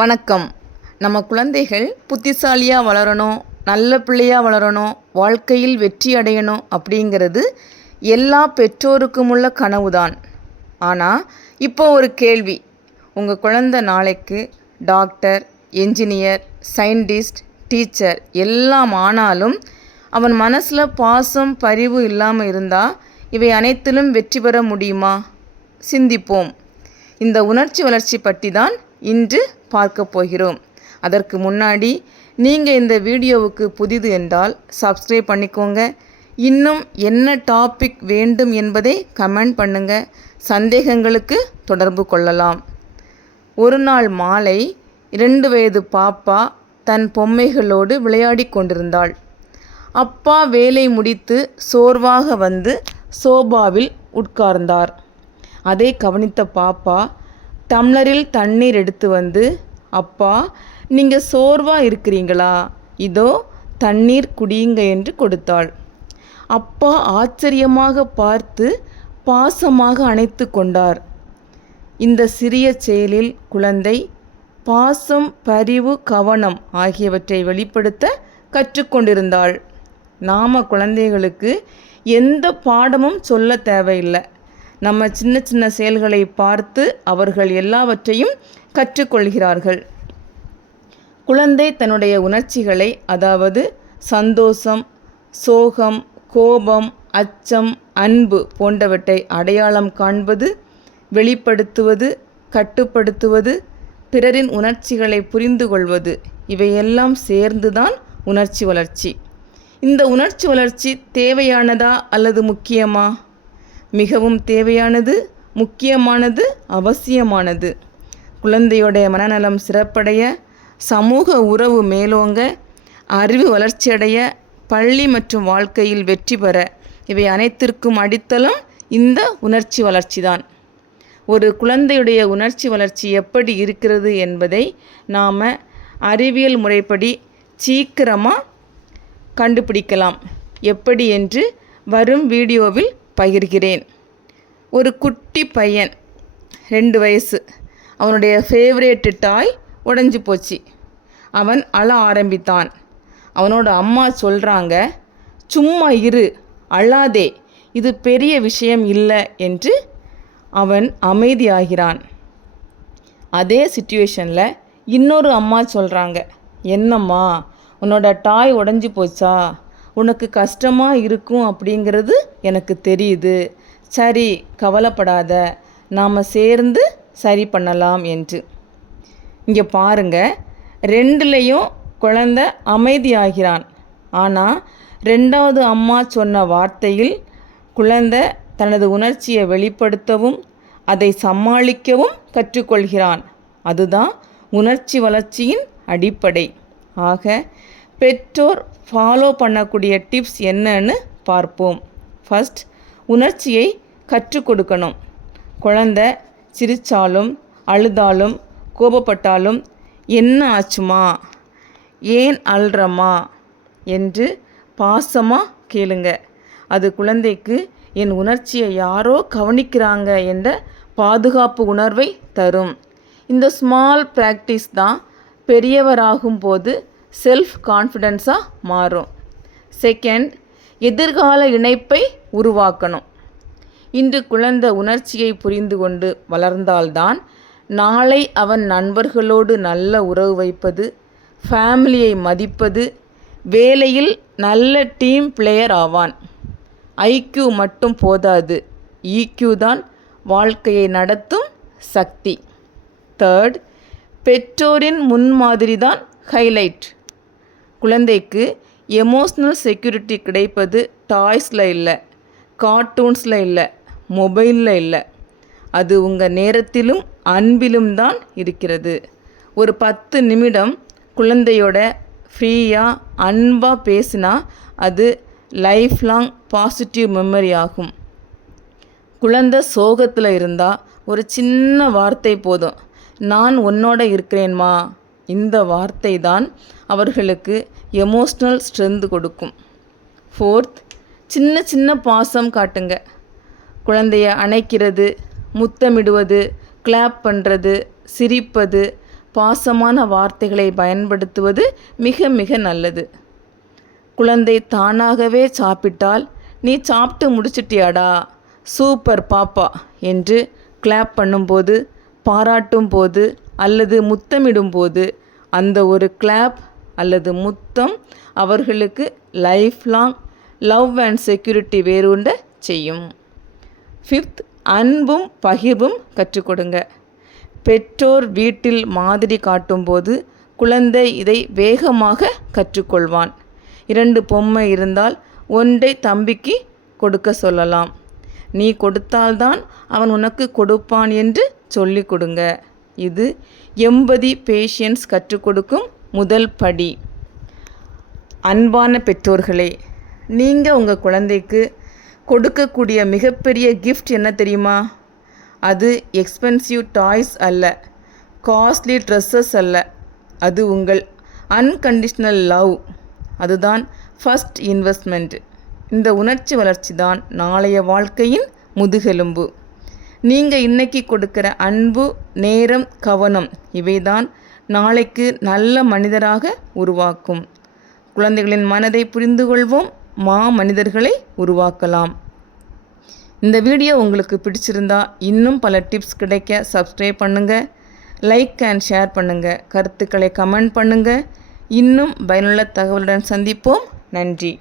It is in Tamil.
வணக்கம். நம்ம குழந்தைகள் புத்திசாலியாக வளரணும், நல்ல பிள்ளையாக வளரணும், வாழ்க்கையில் வெற்றி அடையணும் அப்படிங்கிறது எல்லா பெற்றோருக்கும் உள்ள கனவு தான். ஆனால் இப்போ ஒரு கேள்வி, உங்கள் குழந்தை நாளைக்கு டாக்டர், என்ஜினியர், சயின்டிஸ்ட், டீச்சர் எல்லாம் ஆனாலும் அவன் மனசில் பாசம் பரிவு இல்லாமல் இருந்தால் இவை அனைத்திலும் வெற்றி பெற முடியுமா? சிந்திப்போம். இந்த உணர்ச்சி வளர்ச்சி பற்றி தான் இன்று பார்க்க போகிறோம். அதற்கு முன்னாடி நீங்கள் இந்த வீடியோவுக்கு புதிது என்றால் சப்ஸ்கிரைப் பண்ணிக்கோங்க. இன்னும் என்ன டாபிக் வேண்டும் என்பதை கமெண்ட் பண்ணுங்கள். சந்தேகங்களுக்கு தொடர்பு கொள்ளலாம். ஒரு நாள் மாலை 2 வயது பாப்பா தன் பொம்மைகளோடு விளையாடி கொண்டிருந்தாள். அப்பா வேலை முடித்து சோர்வாக வந்து சோபாவில் உட்கார்ந்தார். அதை கவனித்த பாப்பா டம்ளரில் தண்ணீர் எடுத்து வந்து, அப்பா, நீங்கள் சோர்வாக இருக்கிறீங்களா? இதோ தண்ணீர் குடியுங்க என்று கொடுத்தாள். அப்பா ஆச்சரியமாக பார்த்து பாசமாக அணைத்து கொண்டார். இந்த சிறிய செயலில் குழந்தை பாசம், பரிவு, கவனம் ஆகியவற்றை வெளிப்படுத்த கற்றுக்கொண்டிருந்தாள். நாம் குழந்தைகளுக்கு எந்த பாடமும் சொல்ல தேவையில்லை. நம்ம சின்ன சின்ன செயல்களை பார்த்து அவர்கள் எல்லாவற்றையும் கற்றுக்கொள்கிறார்கள். குழந்தை தன்னுடைய உணர்ச்சிகளை, அதாவது சந்தோஷம், சோகம், கோபம், அச்சம், அன்பு போன்றவற்றை அடையாளம் காண்பது, வெளிப்படுத்துவது, கட்டுப்படுத்துவது, பிறரின் உணர்ச்சிகளை புரிந்து கொள்வது, இவையெல்லாம் சேர்ந்துதான் உணர்ச்சி வளர்ச்சி. இந்த உணர்ச்சி வளர்ச்சி தேவையானதா அல்லது முக்கியமா? மிகவும் தேவையானது, முக்கியமானது, அவசியமானது. குழந்தையுடைய மனநலம் சிறப்படைய, சமூக உறவு மேலோங்க, அறிவு வளர்ச்சியடைய, பள்ளி மற்றும் வாழ்க்கையில் வெற்றி பெற, இவை அனைத்திற்கும் அடித்தளம் இந்த உணர்ச்சி வளர்ச்சி தான். ஒரு குழந்தையுடைய உணர்ச்சி வளர்ச்சி எப்படி இருக்கிறது என்பதை நாம் அறிவியல் முறைப்படி சீக்கிரமாக கண்டுபிடிக்கலாம். எப்படி என்று வரும் வீடியோவில் பகிர்கிறேன். ஒரு குட்டி பையன், 2 வயசு. அவனுடைய ஃபேவரேட்டு டாய் உடைஞ்சி போச்சு. அவன் அழ ஆரம்பித்தான். அவனோட அம்மா சொல்கிறாங்க, சும்மா இரு, அழாதே, இது பெரிய விஷயம் இல்லை என்று அவன் அமைதியாகிறான். அதே சிச்சுவேஷனில் இன்னொரு அம்மா சொல்கிறாங்க, என்னம்மா, உன்னோட டாய் உடைஞ்சி போச்சா? உனக்கு கஷ்டமாக இருக்கும் அப்படிங்கிறது எனக்கு தெரியுது. சரி, கவலைப்படாத, நாம் சேர்ந்து சரி பண்ணலாம் என்று. இங்கே பாருங்க, 2லேயும் குழந்தை அமைதியாகிறான். ஆனால் 2வது அம்மா சொன்ன வார்த்தையில் குழந்தை தனது உணர்ச்சியை வெளிப்படுத்தவும் அதை சமாளிக்கவும் கற்றுக்கொள்கிறான். அதுதான் உணர்ச்சி வளர்ச்சியின் அடிப்படை. ஆக பெற்றோர் ஃபாலோ பண்ணக்கூடிய டிப்ஸ் என்னன்னு பார்ப்போம். ஃபர்ஸ்ட், உணர்ச்சியை கற்றுக் கொடுக்கணும். குழந்தை சிரித்தாலும் அழுதாலும் கோபப்பட்டாலும் என்ன ஆச்சுமா, ஏன் அழுறமா என்று பாசமாக கேளுங்க. அது குழந்தைக்கு என் உணர்ச்சியை யாரோ கவனிக்கிறாங்க என்ற பாதுகாப்பு உணர்வை தரும். இந்த ஸ்மால் ப்ராக்டிஸ் தான் பெரியவராகும் போது செல்ஃப் கான்ஃபிடென்ஸாக மாறும். செகண்ட், எதிர்கால இணைப்பை உருவாக்கணும். இன்று குழந்தை உணர்ச்சியை புரிந்து கொண்டு வளர்ந்தால்தான் நாளை அவன் நண்பர்களோடு நல்ல உறவு வைப்பது, ஃபேமிலியை மதிப்பது, வேலையில் நல்ல டீம் பிளேயர் ஆவான். ஐக்யூ மட்டும் போதாது, ஈக்யூ தான் வாழ்க்கையை நடத்தும் சக்தி. தேர்ட், பெற்றோரின் முன்மாதிரி தான் ஹைலைட். குழந்தைக்கு எமோஷ்னல் செக்யூரிட்டி கிடைப்பது டாய்ஸில் இல்லை, கார்ட்டூன்ஸில் இல்லை, மொபைலில் இல்லை. அது உங்கள் நேரத்திலும் அன்பிலும் தான் இருக்கிறது. ஒரு 10 நிமிடம் குழந்தையோட ஃப்ரீயாக அன்பாக பேசினா அது லைஃப் லாங் பாசிட்டிவ் மெமரி ஆகும். குழந்தை சோகத்தில் இருந்தால் ஒரு சின்ன வார்த்தை போதும், நான் உன்னோட இருக்கிறேன்மா. இந்த வார்த்தை தான் அவர்களுக்கு எமோஷ்னல் ஸ்ட்ரென்த் கொடுக்கும். ஃபோர்த், சின்ன சின்ன பாசம் காட்டுங்க. குழந்தைய அணைக்கிறது, முத்தமிடுவது, கிளாப் பண்ணுறது, சிரிப்பது, பாசமான வார்த்தைகளை பயன்படுத்துவது மிக மிக நல்லது. குழந்தை தானாகவே சாப்பிட்டால் நீ சாப்பிட்டு முடிச்சிட்டியாடா, சூப்பர் பாப்பா என்று கிளாப் பண்ணும்போது, பாராட்டும் போது அல்லது முத்தமிடும்போது அந்த ஒரு கிளாப் அல்லது முத்தம் அவர்களுக்கு life long love and security வேரூண்ட செய்யும். 5th, அன்பும் பகிர்வும் கற்றுக் கொடுங்க. பெற்றோர் வீட்டில் மாதிரி காட்டும்போது குழந்தை இதை வேகமாக கற்றுக்கொள்வான். 2 பொம்மை இருந்தால் ஒன்றை தம்பிக்கு கொடுக்க சொல்லலாம். நீ கொடுத்தால்தான் அவன் உனக்கு கொடுப்பான் என்று சொல்லிக் கொடுங்க. இது எம்பதி பேஷியன்ஸ் கற்றுக் கொடுக்கும் முதல் படி. அன்பான பெற்றோர்களே, நீங்கள் உங்கள் குழந்தைக்கு கொடுக்கக்கூடிய மிகப்பெரிய கிஃப்ட் என்ன தெரியுமா? அது எக்ஸ்பென்சிவ் டாய்ஸ் அல்ல, காஸ்ட்லி ட்ரெஸ்ஸஸ் அல்ல, அது உங்கள் அன்கண்டிஷ்னல் லவ். அதுதான் ஃபர்ஸ்ட் இன்வெஸ்ட்மெண்ட். இந்த உணர்ச்சி வளர்ச்சி தான் நாளைய வாழ்க்கையின் முதுகெலும்பு. நீங்கள் இன்னைக்கு கொடுக்குற அன்பு, நேரம், கவனம் இவைதான் நாளைக்கு நல்ல மனிதராக உருவாக்கும். குழந்தைகளின் மனதை புரிந்து கொள்வோம், மனிதர்களை உருவாக்கலாம். இந்த வீடியோ உங்களுக்கு பிடிச்சிருந்தா இன்னும் பல டிப்ஸ் கிடைக்க சப்ஸ்கிரைப் பண்ணுங்கள், லைக் அண்ட் ஷேர் பண்ணுங்கள், கருத்துக்களை கமெண்ட் பண்ணுங்கள். இன்னும் பயனுள்ள தகவலுடன் சந்திப்போம். நன்றி.